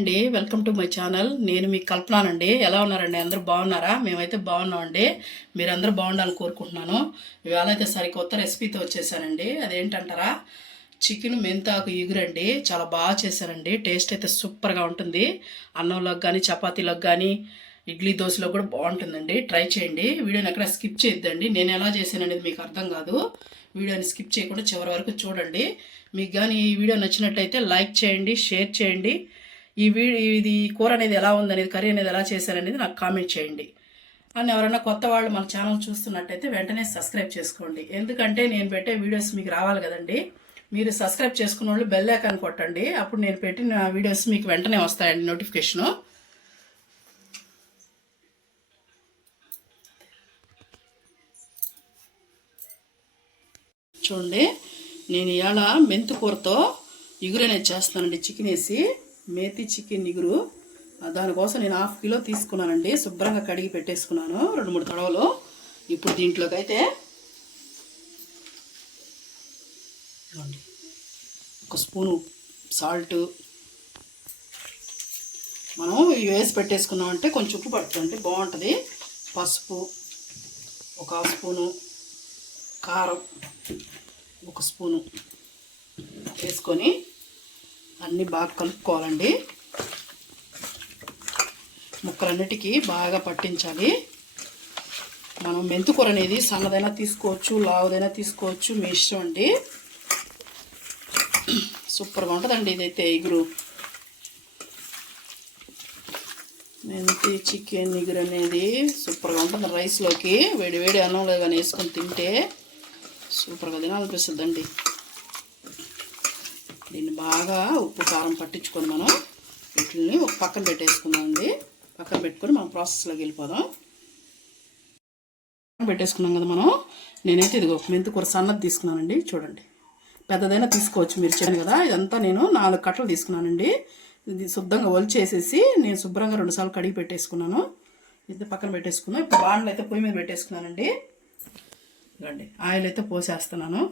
అండి, welcome to my channel. నేను మీకు కల్పనానండి. ఎలా ఉన్నారండి? అందరూ బాగున్నారా? మేమైతే బాగున్నామండి. మీరందరూ బాగుండాలని కోరుకుంటున్నాను. ఇవాళ అయితే సరికొత్త రెసిపీతో వచ్చేసానండి. అదేంటంటారా, చికెన్ మెంతాకు ఎగురండి. చాలా బాగా చేశానండి. టేస్ట్ అయితే సూపర్గా ఉంటుంది. అన్నంలోకి కానీ చపాతీలోకి కానీ ఇడ్లీ దోశలో కూడా బాగుంటుందండి. ట్రై చేయండి. వీడియోని ఎక్కడ స్కిప్ చేయొద్దండి. నేను ఎలా చేశాను అనేది మీకు అర్థం కాదు. వీడియోని స్కిప్ చేయకుండా చివరి వరకు చూడండి. మీకు కానీ ఈ వీడియో నచ్చినట్లయితే లైక్ చేయండి, షేర్ చేయండి. ఇది కూర అనేది ఎలా ఉందనేది, కర్రీ అనేది ఎలా చేశారనేది నాకు కామెంట్ చేయండి. అని ఎవరైనా కొత్త వాళ్ళు మన ఛానల్ చూస్తున్నట్టయితే వెంటనే సబ్స్క్రైబ్ చేసుకోండి. ఎందుకంటే నేను పెట్టే వీడియోస్ మీకు రావాలి కదండి. మీరు సబ్స్క్రైబ్ చేసుకున్న వాళ్ళు బెల్ ఐకాన్ కొట్టండి. అప్పుడు నేను పెట్టిన వీడియోస్ మీకు వెంటనే వస్తాయండి నోటిఫికేషను. చూడండి, నేను ఇవాళ మెంతు కూరతో ఇగురు అనేది చేస్తానండి. చికెన్ వేసి మేతి చికెన్ ఇగురు. దానికోసం నేను 1/2 కిలో తీసుకున్నానండి. శుభ్రంగా కడిగి పెట్టేసుకున్నాను 2-3 తడవలు. ఇప్పుడు దీంట్లోకి అయితే ఒక స్పూను సాల్ట్ మనం ఇవి వేసి పెట్టేసుకున్నామంటే కొంచెం ఉప్పు పడుతుంది, బాగుంటుంది. పసుపు 1 స్పూను, కారం 1 స్పూను వేసుకొని అన్నీ బాగా కలుపుకోవాలండి. ముక్కలన్నిటికీ బాగా పట్టించాలి. మనం మెంతుకూర అనేది సన్నదైనా తీసుకోవచ్చు, లావుదైనా తీసుకోవచ్చు, మీ ఇష్టం అండి. సూపర్గా ఉంటుందండి ఇదైతే ఇగురు. మెంతి చికెన్ ఇగురు అనేది సూపర్గా ఉంటుంది. రైస్లోకి వేడి వేడి అన్నంలో కానీ వేసుకొని తింటే సూపర్గా తినాలనిపిస్తుందండి. దీన్ని బాగా ఉప్పు కారం పట్టించుకొని మనం వీటిని ఒక పక్కన పెట్టేసుకుందామండి. పక్కన పెట్టుకొని మనం ప్రాసెస్లోకి వెళ్ళిపోదాం. పెట్టేసుకున్నాం కదా మనం. నేనైతే ఇదిగో మెంతికూర సన్నది తీసుకున్నానండి. చూడండి, పెద్దదైనా తీసుకోవచ్చు, మీరు చెప్పాను కదా. ఇదంతా నేను 4 కట్టలు తీసుకున్నానండి. ఇది శుద్ధంగా ఒలిచేసేసి నేను శుభ్రంగా 2 సార్లు కడిగి పెట్టేసుకున్నాను. ఇది పక్కన పెట్టేసుకున్నాను. ఇప్పుడు బాండ్లు అయితే పొయ్యి మీద పెట్టేసుకున్నానండి. ఇవ్వండి, ఆయిల్ అయితే పోసేస్తున్నాను.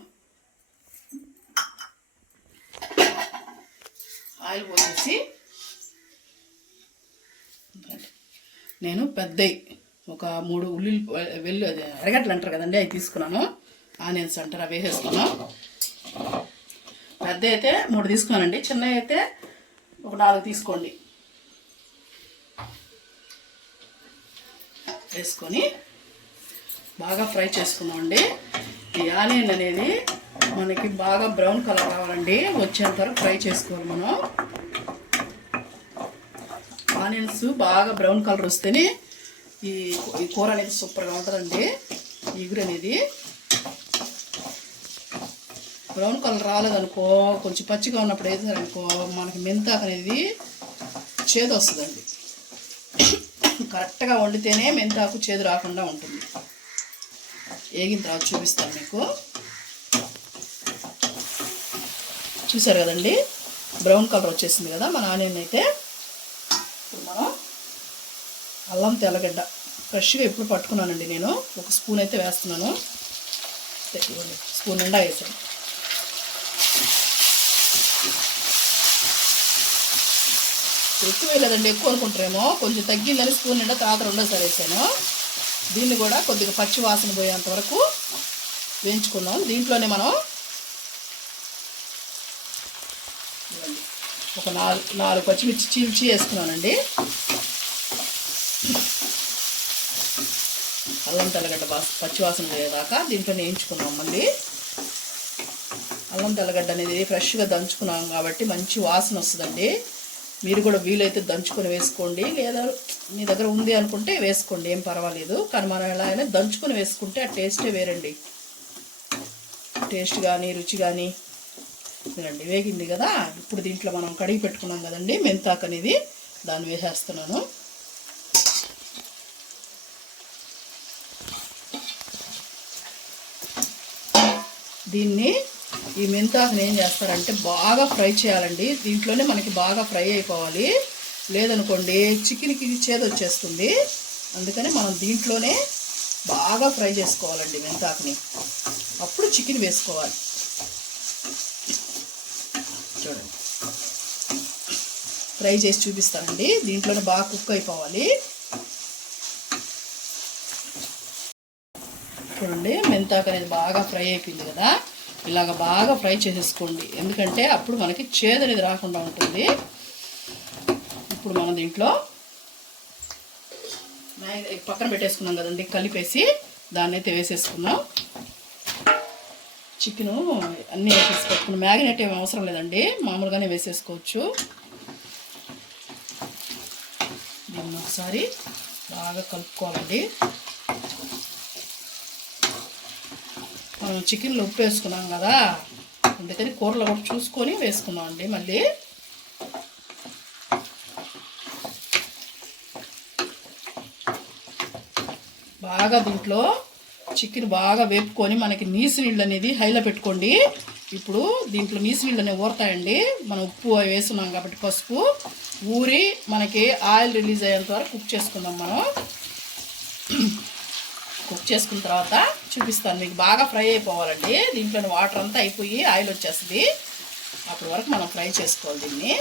ఆయిల్ పోసేసి నేను పెద్దవి ఒక 3 వెల్లు అదే ఎరగట్లు అంటారు కదండి, అవి తీసుకున్నాను. ఆనియన్స్ అంటారు, అవి వేసేసుకున్నాను. పెద్ద అయితే 3 తీసుకున్నానండి. చిన్నవి అయితే ఒక 4 తీసుకోండి. వేసుకొని బాగా ఫ్రై చేసుకున్నామండి. ఈ ఆనియన్ అనేది మనకి బాగా బ్రౌన్ కలర్ రావాలండి, వచ్చేంత వరకు ఫ్రై చేసుకోవాలి మనం. ఆనియన్స్ బాగా బ్రౌన్ కలర్ వస్తేనే ఈ కూర అనేది సూపర్గా ఉంటుందండి. ఇగురు అనేది బ్రౌన్ కలర్ రాలేదనుకో, కొంచెం పచ్చిగా ఉన్నప్పుడు వేసారనుకో మనకి మెంతాకు అనేది చేదు వస్తుందండి. కరెక్ట్గా వండితేనే మెంతాకు చేదు రాకుండా ఉంటుంది. వేగిన తర్వాత చూపిస్తాను మీకు. చూసారు కదండి, బ్రౌన్ కలర్ వచ్చేసింది కదా మన ఆనియన్ అయితే. ఇప్పుడు మనం అల్లం తెల్లగడ్డ ఫ్రెష్గా ఎప్పుడు పట్టుకున్నానండి నేను. 1 స్పూన్ అయితే వేస్తున్నాను. స్పూన్ నిండా వేసాను. ఎక్కువ వేయలేదండి, ఎక్కువ అనుకుంటారేమో. కొంచెం తగ్గిందని స్పూన్ నిండా తర్వాత 2సారి వేసాను. దీన్ని కూడా కొద్దిగా పచ్చి వాసన పోయేంత వరకు వేయించుకున్నాం. దీంట్లోనే మనం ఒక 4 పచ్చిమిర్చి చీల్చి వేసుకున్నానండి. అల్లం తెల్లగడ్డ పచ్చి వాసన పోయేదాకా దీంట్లో వేయించుకున్నాం. మళ్ళీ అల్లం తెల్లగడ్డ అనేది ఫ్రెష్గా దంచుకున్నాం కాబట్టి మంచి వాసన వస్తుందండి. మీరు కూడా వీలైతే దంచుకొని వేసుకోండి, లేదా మీ దగ్గర ఉంది అనుకుంటే వేసుకోండి, ఏం పర్వాలేదు. కానీ మనం ఎలా అయినా దంచుకొని వేసుకుంటే ఆ టేస్టే వేరండి. టేస్ట్ కానీ రుచి కానీ. చూడండి, వేగింది కదా. ఇప్పుడు దీంట్లో మనం కడిగి పెట్టుకున్నాం కదండి మెంతాకు అనేది, దాన్ని వేసేస్తున్నాను. దీన్ని ఈ మెంతాకుని ఏం చేస్తారంటే బాగా ఫ్రై చేయాలండి. దీంట్లోనే మనకి బాగా ఫ్రై అయిపోవాలి, లేదనుకోండి చికెన్కి చేదు వచ్చేస్తుంది. అందుకని మనం దీంట్లోనే బాగా ఫ్రై చేసుకోవాలండి మెంతాకుని. అప్పుడు చికెన్ వేసుకోవాలి. చూడండి, ఫ్రై చేసి చూపిస్తానండి. దీంట్లోనే బాగా కుక్ అయిపోవాలి. చూడండి, మెంతాకు అనేది బాగా ఫ్రై అయిపోయింది కదా. ఇలాగ బాగా ఫ్రై చేసేసుకోండి, ఎందుకంటే అప్పుడు మనకి చేదు అనేది రాకుండా ఉంటుంది. ఇప్పుడు మనం దీంట్లో పక్కన పెట్టేసుకున్నాం కదండి, కలిపేసి దాన్ని అయితే వేసేసుకున్నాం. చికెను అన్నీ వేసేసి పెట్టుకున్నాం. మ్యాగినేట్ ఏమి అవసరం లేదండి, మామూలుగానే వేసేసుకోవచ్చు. దీన్ని ఒకసారి బాగా కలుపుకోవాలండి. మనం చికెన్లో ఉప్పు వేసుకున్నాం కదా, అందుకని కూరలో కూడా చూసుకొని వేసుకున్నాం అండి. మళ్ళీ బాగా దీంట్లో చికెన్ బాగా వేపుకొని మనకి నీసు నీళ్ళు అనేది హైలో పెట్టుకోండి. ఇప్పుడు దీంట్లో నీసు నీళ్ళు అనేవి ఊరుతాయండి. మనం ఉప్పు వేసుకున్నాం కాబట్టి పసుపు ఊరి మనకి ఆయిల్ రిలీజ్ అయ్యేంత వరకు కుక్ చేసుకుందాం. మనం కుక్ చేసుకున్న తర్వాత చూపిస్తాను మీకు. బాగా ఫ్రై అయిపోవాలండి, దీంట్లోని వాటర్ అంతా అయిపోయి ఆయిల్ వచ్చేస్తుంది. అప్పటి వరకు మనం ఫ్రై చేసుకోవాలి దీన్ని.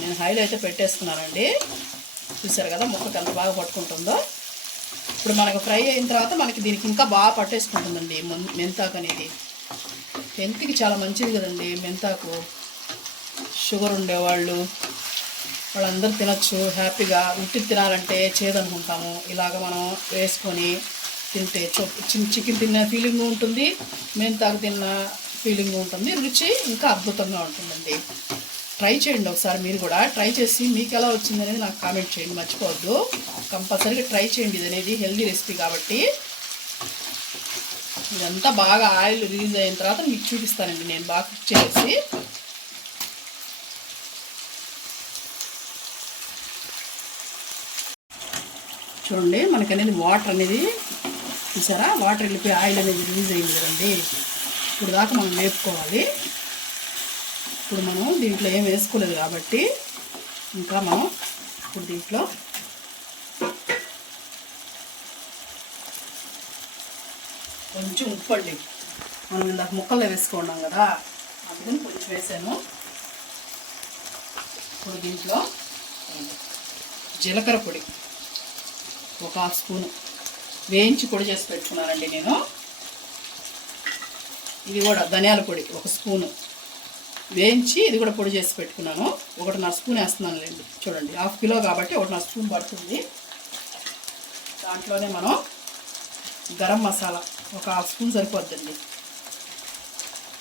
నేను హైలో అయితే పెట్టేసుకున్నానండి. చూసారు కదా ముక్కకి ఎంత బాగా పట్టుకుంటుందో. ఇప్పుడు మనకు ఫ్రై అయిన తర్వాత మనకి దీనికి ఇంకా బాగా పట్టేసుకుంటుందండి మెంతాకు అనేది. హెల్త్కి చాలా మంచిది కదండి మెంతాకు. షుగర్ ఉండేవాళ్ళు వాళ్ళందరూ తినచ్చు హ్యాపీగా. ఉట్టి తినాలంటే చేదనుకుంటాము, ఇలాగ మనం వేసుకొని తింటే చికెన్ తిన్న ఫీలింగ్ ఉంటుంది, మెంతాకు తిన్న ఫీలింగ్ ఉంటుంది. రుచి ఇంకా అద్భుతంగా ఉంటుందండి. ట్రై చేయండి ఒకసారి, మీరు కూడా ట్రై చేసి మీకు ఎలా వచ్చింది అనేది నాకు కామెంట్ చేయండి, మర్చిపోవద్దు. కంపల్సరీగా ట్రై చేయండి, ఇది అనేది హెల్దీ రెసిపీ కాబట్టి. ఇదంతా బాగా ఆయిల్ రిలీజ్ అయిన తర్వాత మీకు చూపిస్తానండి నేను బాగా కుక్ చేసి. చూడండి, మనకనేది వాటర్ అనేది చూసారా, వాటర్ వెళ్ళిపోయి ఆయిల్ అనేది రిలీజ్ అయింది కదండి. ఇప్పుడు దాకా మనం వేపుకోవాలి. ఇప్పుడు మనం దీంట్లో ఏం వేసుకోలేదు కాబట్టి ఇంకా మనం ఇప్పుడు దీంట్లో కొంచెం ఉప్పు అండి. మనం ఇందాక ముక్కల్లో వేసుకున్నాం కదా, అందుకని కొంచెం వేసాను. ఇప్పుడు దీంట్లో జీలకర్ర పొడి ఒక 1/2 స్పూను వేయించి పొడి చేసి పెట్టుకున్నానండి నేను. ఇది కూడా ధనియాల పొడి 1 స్పూను వేయించి ఇది కూడా పొడి చేసి పెట్టుకున్నాను. 1.5 స్పూన్ వేస్తున్నాను లేండి. చూడండి 1/2 కిలో కాబట్టి 1.5 స్పూన్ పడుతుంది. దాంట్లోనే మనం గరం మసాలా ఒక 1/2 స్పూన్ సరిపోద్దండి.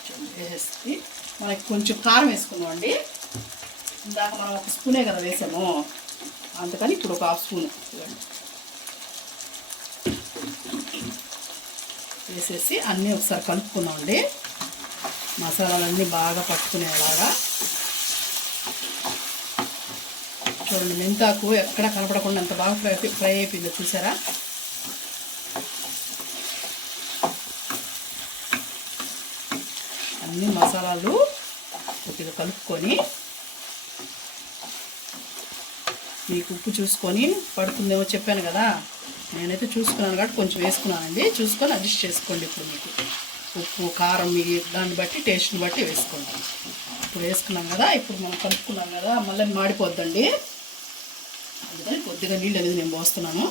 చూడండి వేసేసి మనకి కొంచెం కారం వేసుకున్నామండి. ఇందాక మనం 1 స్పూనే కదా వేసాము, అందుకని ఇప్పుడు ఒక 1/2 స్పూన్ చూడండి వేసేసి అన్నీ ఒకసారి కలుపుకున్నామండి. మసాలాలన్నీ బాగా పట్టుకునేలాగా. చూడండి మెంతాకు ఎక్కడ కనపడకుండా ఎంత బాగా ఫ్రై అయిపోయిందో చూసారా. అన్ని మసాలాలు కొద్దిగా కలుపుకొని మీకు ఉప్పు చూసుకొని పడుతుందేమో చెప్పాను కదా, నేనైతే చూసుకున్నాను కాబట్టి కొంచెం వేసుకున్నానండి. చూసుకొని అడ్జస్ట్ చేసుకోండి. ఇప్పుడు మీకు ఉప్పు కారం మీ దాన్ని బట్టి టేస్ట్ని బట్టి వేసుకోండి. ఇప్పుడు వేసుకున్నాం కదా, ఇప్పుడు మనం కలుపుకున్నాం కదా, మళ్ళీ మాడిపోద్దండి. అందుకని కొద్దిగా నీళ్ళు అనేది నేను పోస్తున్నాను.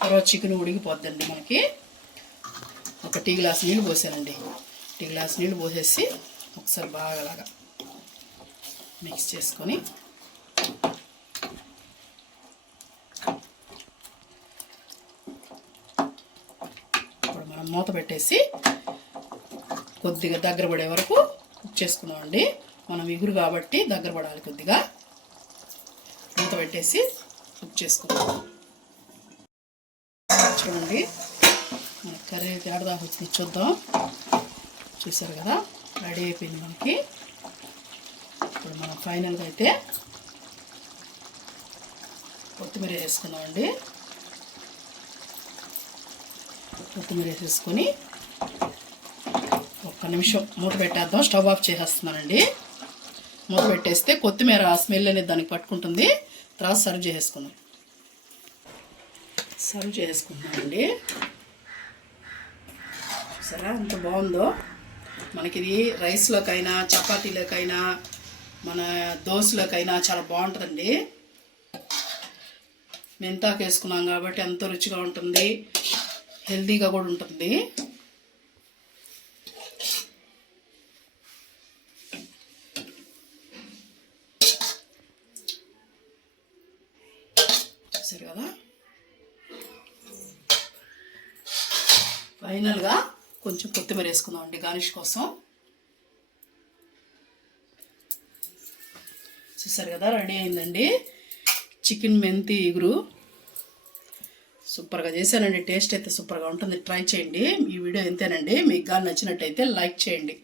తర్వాత చికెన్ ఉడికిపోద్దండి మనకి. ఒక టీ గ్లాస్ నీళ్ళు పోసానండి. టీ గ్లాస్ నీళ్ళు పోసేసి ఒకసారి బాగా అలాగా మిక్స్ చేసుకొని మూత పెట్టేసి కొద్దిగా దగ్గర పడే వరకు కుక్ చేసుకున్నామండి. మనం ఇగురు కాబట్టి దగ్గర పడాలి. కొద్దిగా మూత పెట్టేసి కుక్ చేసుకున్నాం. చూడండి మన కర్రీ తేడదాకా వచ్చింది, చూద్దాం. చూసారు కదా, రెడీ అయిపోయింది మనకి. ఇప్పుడు మనం ఫైనల్గా అయితే కొత్తిమీర వేసుకున్నామండి. కొత్తిమీర వేసేసుకొని 1 నిమిషం మూత పెట్టేద్దాం. స్టవ్ ఆఫ్ చేసేస్తున్నానండి. మూత పెట్టేస్తే కొత్తిమీర స్మెల్ అనేది దానికి పట్టుకుంటుంది. తర్వాత సర్వ్ చేసుకుంటున్నామండి. సరే ఎంత బాగుందో. మనకి ఇది రైస్లోకైనా చపాతీలోకైనా మన దోశలోకైనా చాలా బాగుంటుందండి. మెంతాకు వేసుకున్నాం కాబట్టి ఎంతో రుచిగా ఉంటుంది, హెల్తీగా కూడా ఉంటుంది. సరే కదా. ఫైనల్గా కొంచెం కొత్తిమీర వేసుకుందామండి గార్నిష్ కోసం. చూసారు కదా, రెడీ అయిందండి చికెన్ మెంతి ఇగురు. సూపర్గా చేశానండి. టేస్ట్ అయితే సూపర్గా ఉంటుంది, ట్రై చేయండి. ఈ వీడియో ఎంతేనండి. మీకు కానీ నచ్చినట్టయితే లైక్ చేయండి.